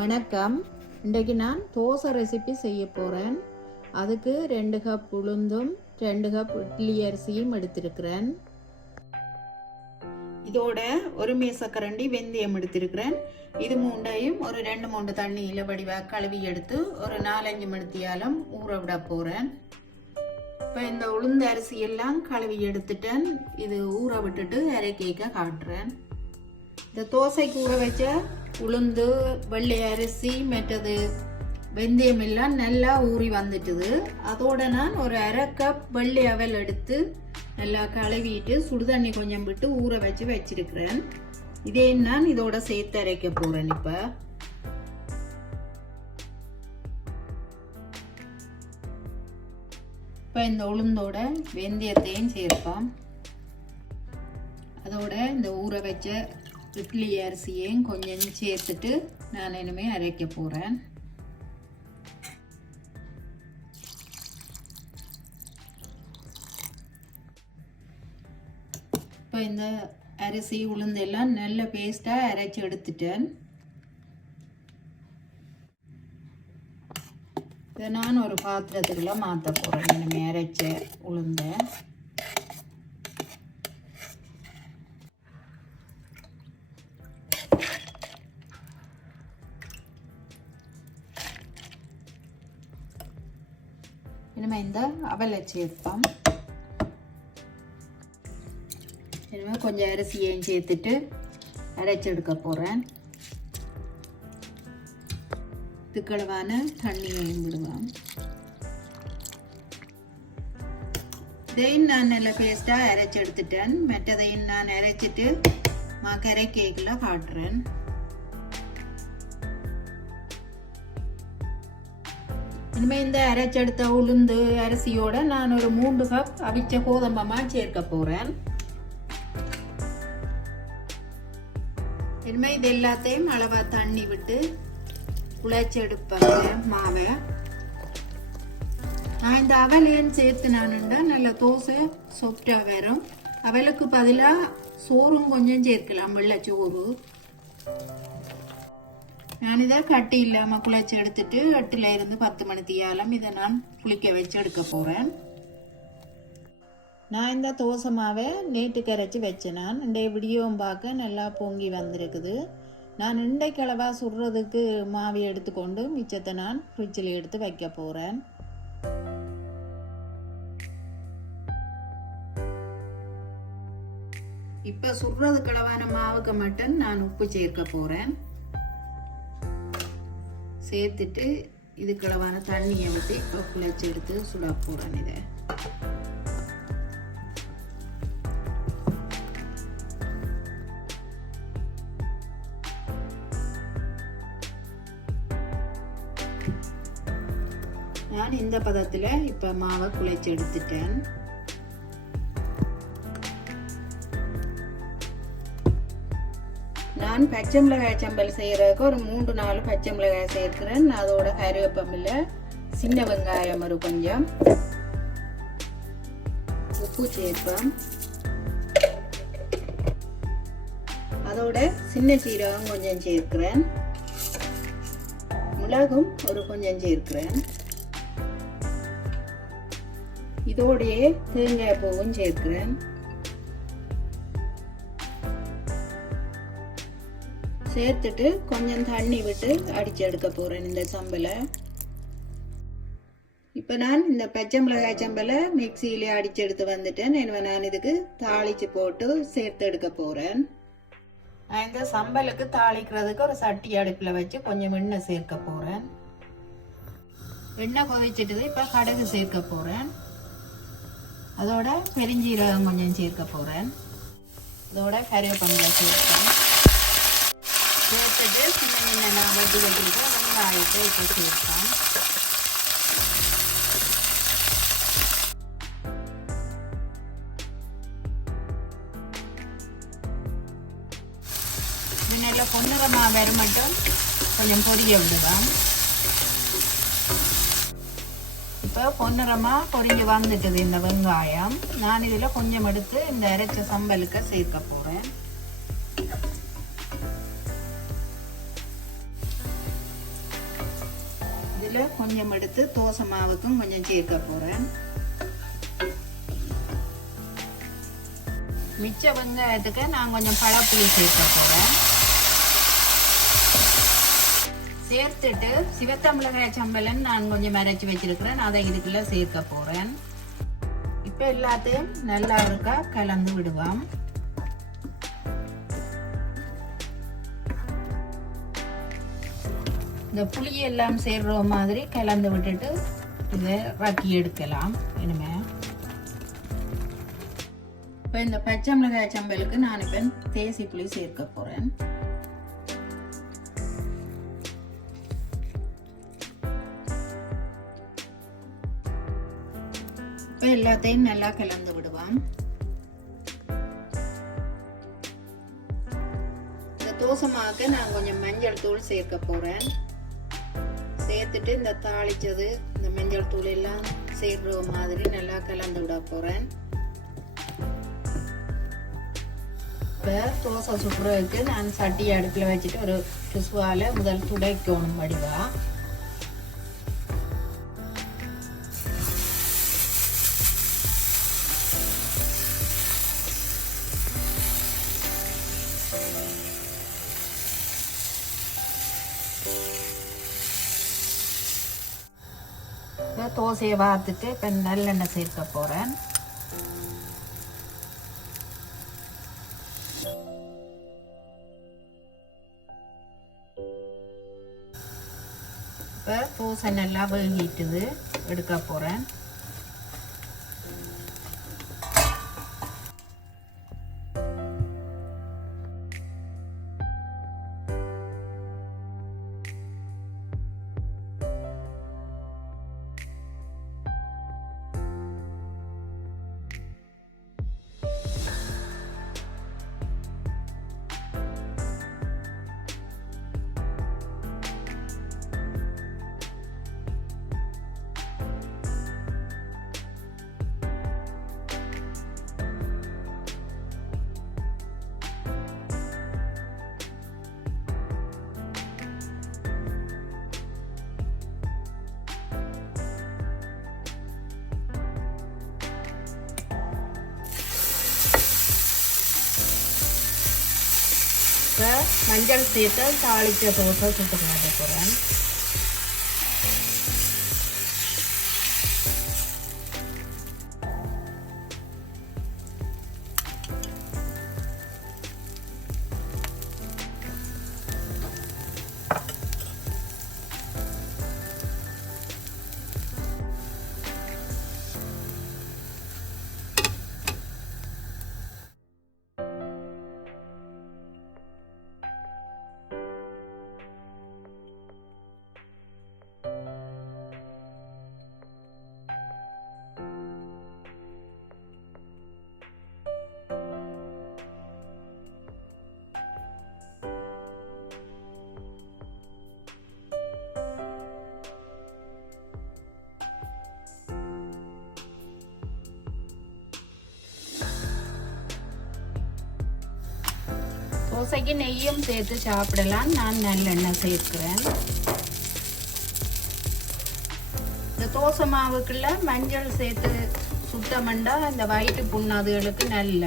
வணக்கம். இன்றைக்கு நான் தோசை ரெசிபி செய்ய போகிறேன் அதுக்கு ரெண்டு கப் உளுந்தும் ரெண்டு கப் இட்லி அரிசியும் எடுத்திருக்கிறேன். இதோட ஒரு மேசக்கரண்டி வெந்தயம் எடுத்திருக்கிறேன். இது மூண்டையும் ஒரு ரெண்டு மூண்டு தண்ணியில் வடிவாக கழுவி எடுத்து ஒரு நாலஞ்சு மணித்தியாலம் ஊற விட போகிறேன் இப்போ இந்த உளுந்த அரிசியெல்லாம் கழுவி எடுத்துட்டேன். இது ஊற விட்டுட்டு அரைக்கேக்க காட்டுறேன். இந்த தோசைக்கு ஊற வச்ச உளுந்து வெள்ளை அரிசி மற்றது வெந்தயம் எல்லாம் நல்லா ஊறி வந்துட்டுது. அதோட நான் ஒரு அரை கப் வெள்ளை அவல் எடுத்து நல்லா கழுவிட்டு சுடுதண்ணி கொஞ்சம் விட்டு ஊற வச்சு வச்சிருக்கிறேன். இதே நான் இதோட சேர்த்து அரைக்க போகிறேன் இப்போ. இப்போ இந்த உளுந்தோட வெந்தயத்தையும் சேர்ப்போம். அதோட இந்த ஊற வச்ச இட்லி அரிசியையும் கொஞ்சம் சேர்த்துட்டு நான் இனிமே அரைக்க போகிறேன் இப்போ இந்த அரிசி உளுந்தெல்லாம் நல்ல பேஸ்ட்டாக அரைச்சி எடுத்துட்டேன். இதை நான் ஒரு பாத்திரத்துக்குள்ள மாற்ற போகிறேன் இனிமே அரைச்ச உளுந்தை. இனிமே இந்த அவலை சேர்ப்போம் இனிமே கொஞ்சம் அரிசியையும் சேர்த்துட்டு அரைச்செடுக்க போகிறேன் இதுக்களவான தண்ணியையும் விடுவேன் இதையும் நான் நல்ல பேஸ்ட்டாக அரைச்சி எடுத்துட்டேன். மற்றதையும் நான் அரைச்சிட்டு நான் கரை கேக்கில் காட்டுறேன். இனிமேல் இந்த அரைச்செடுத்த உளுந்து அரிசியோட நான் ஒரு மூன்று கப் அவிச்ச கோதம்பமாக சேர்க்க போகிறேன் இனிமேல் இது எல்லாத்தையும் அளவாக தண்ணி விட்டு குழைச்செடுப்பாங்க மாவை. நான் இந்த அவலையும் சேர்த்து நானுண்டா நல்ல தோசை சாஃப்டாக வரும். அவலுக்கு பதிலாக சோறும் கொஞ்சம் சேர்க்கலாம் வெள்ளைச்சோறு நான் இதை கட்டி இல்லாமல் குழைச்சி எடுத்துட்டு எட்டுல இருந்து பத்து மணி தீயாலம் இதை நான் புளிக்க வச்சு எடுக்க போகிறேன் நான் இந்த தோசை மாவை நேற்று கரைச்சி வச்சேன். நான் இன்றைய விடியோவும் பார்க்க நல்லா பொங்கி வந்திருக்குது. நான் இன்றைக்கு அளவா சுடுறதுக்கு மாவை எடுத்துக்கொண்டு மிச்சத்தை நான் ஃப்ரிட்ஜில் எடுத்து வைக்க போகிறேன் இப்போ சுடுறதுக்கு அளவான மாவுக்கு மட்டும் நான் உப்பு சேர்க்க போகிறேன் சேர்த்துட்டு இதுக்களவான தண்ணியை ஊற்றி இப்போ குழச்சி எடுத்து சுட போகிறேன் இதை நான் இந்த பதத்தில் இப்போ மாவை குழைச்சி எடுத்துட்டேன். நான் பச்சை மிளகாய் சம்பல் செய்கிறதுக்கு ஒரு மூன்று நாலு பச்சை மிளகாய் சேர்க்கிறேன் அதோட கருவேப்பமில்லை சின்ன வெங்காயம் ஒரு கொஞ்சம். உப்பு சேர்ப்பேன். அதோட சின்ன சீரகம் கொஞ்சம் சேர்க்கிறேன். மிளகும் ஒரு கொஞ்சம் சேர்க்கிறேன். இதோடையே தேங்காய் பூவும் சேர்க்கிறேன். சேர்த்துட்டு கொஞ்சம் தண்ணி விட்டு அடிச்சு எடுக்க போகிறேன் இந்த சம்பலை இப்போ நான் இந்த பச்சை மிளகாய் சம்பலை மிக்சியிலே அடிச்சு எடுத்து வந்துட்டேன். எனவே நான் இதுக்கு தாளிச்சு போட்டு சேர்த்து எடுக்க போகிறேன் நான் இந்த சம்பலுக்கு தாளிக்கிறதுக்கு ஒரு சட்டி அடுப்பில் வச்சு கொஞ்சம் எண்ணெய் சேர்க்க போகிறேன் எண்ணெய் கொதிச்சிட்டு இப்போ கடுகு சேர்க்க போகிறேன் அதோட பெருஞ்சீரகம் கொஞ்சம் சேர்க்க போகிறேன் அதோட கருவேப்பமில்லை சேர்ப்பேன். சேர்த்தது சின்ன சின்ன நான் வட்டி வட்டிட்டு வெங்காயத்தை இப்போ சேர்ப்பேன் முன்னெல்லாம் பொன்னிறமா வர மட்டும் கொஞ்சம் பொரிய விடுவேன் இப்போ பொன்னிறமாக பொரிஞ்சு வந்துட்டது இந்த வெங்காயம் நான் இதில் கொஞ்சம் எடுத்து இந்த அரைச்ச சம்பலுக்கு சேர்க்க போகிறேன் இதில் கொஞ்சம் எடுத்து தோசை மாவுக்கும் கொஞ்சம் சேர்க்க போகிறேன். மிச்ச வெங்காயத்துக்கு நான் கொஞ்சம் பழப்புளி சேர்க்க போகிறேன். சேர்த்துட்டு சிவத்தமிழகாய் சம்பளம் நான் கொஞ்சம் மறைச்சி வச்சிருக்கிறேன். அதை இதுக்குள்ளே சேர்க்க போகிறேன். இப்போ எல்லாத்தையும் நல்லா இருக்கா கலந்து விடுவோம். இந்த புளியெல்லாம் சேர்ற மாதிரி கலந்து விட்டுட்டு இதை ரக்கி எடுக்கலாம் இனிமே. இப்போ இந்த பச்சை மிளகாய் சம்பலுக்கு நான் இப்போ தேசி புளி சேர்க்க போகிறேன் இப்போ எல்லாத்தையும் நல்லா கலந்து விடுவான் இந்த தோசமாக்க நான் கொஞ்சம் மஞ்சள் தூள் சேர்க்க போகிறேன் சேர்த்துட்டு இந்த தாளிச்சது இந்த மஞ்சள் தூள் எல்லாம் சேர்ற மாதிரி நல்லா கலந்து விட போகிறேன் இப்போ தோசை சுடுறதுக்கு நான் சட்டி அடுப்பில் வச்சுட்டு ஒரு பிசுவால் முதல் துடைக்கணும் வடிவா. இப்போ தோசையை வார்த்துட்டு இப்போ நல்லெண்ணெய் சேர்க்க போகிறேன் இப்போ தோசை நல்லா வேகிட்டுது எடுக்க போகிறேன் இப்போ மஞ்சள் சேர்த்து தாளித்த தோசை சுட்டு காட்ட போகிறேன் தோசைக்கு நெய்யும் சேர்த்து சாப்பிடலாம் நான் நல்லெண்ணெய் சேர்க்கிறேன். இந்த தோசை மாவுக்குள்ள மஞ்சள் சேர்த்து சுத்தமண்டா இந்த வயிற்று புண்ணாதுகளுக்கு நல்ல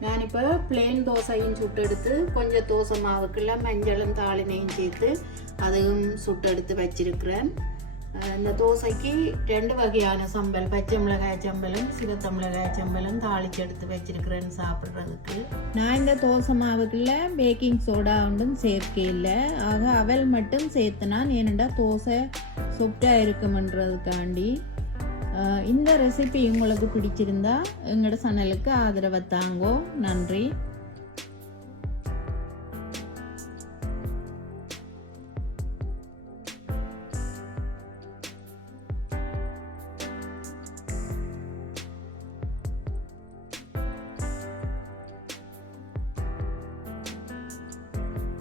நான் இப்போ பிளேன் தோசையும் சுட்டெடுத்து கொஞ்சம் தோசை மாவுக்குள்ள மஞ்சளும் தாளினையும் சேர்த்து அதையும் சுட்டெடுத்து வச்சிருக்கிறேன் இந்த தோசைக்கு ரெண்டு வகையான சம்பல் பச்சை மிளகாய் சம்பலும் சிவத்த மிளகாய் சம்பலும் தாளிச்சு எடுத்து வச்சிருக்கிறேன்னு சாப்பிட்றதுக்கு நான் இந்த தோசை மாவுக்குள்ள பேக்கிங் சோடா ஒன்றும் சேர்க்க இல்லை ஆக அவல் மட்டும் சேர்த்துனா ஏனெண்டா தோசை சொப்டாக இருக்குமன்றதுக்காண்டி இந்த ரெசிபி உங்களுக்கு பிடிச்சிருந்தா எங்களோட சேனலுக்கு ஆதரவை தாங்கோ. நன்றி.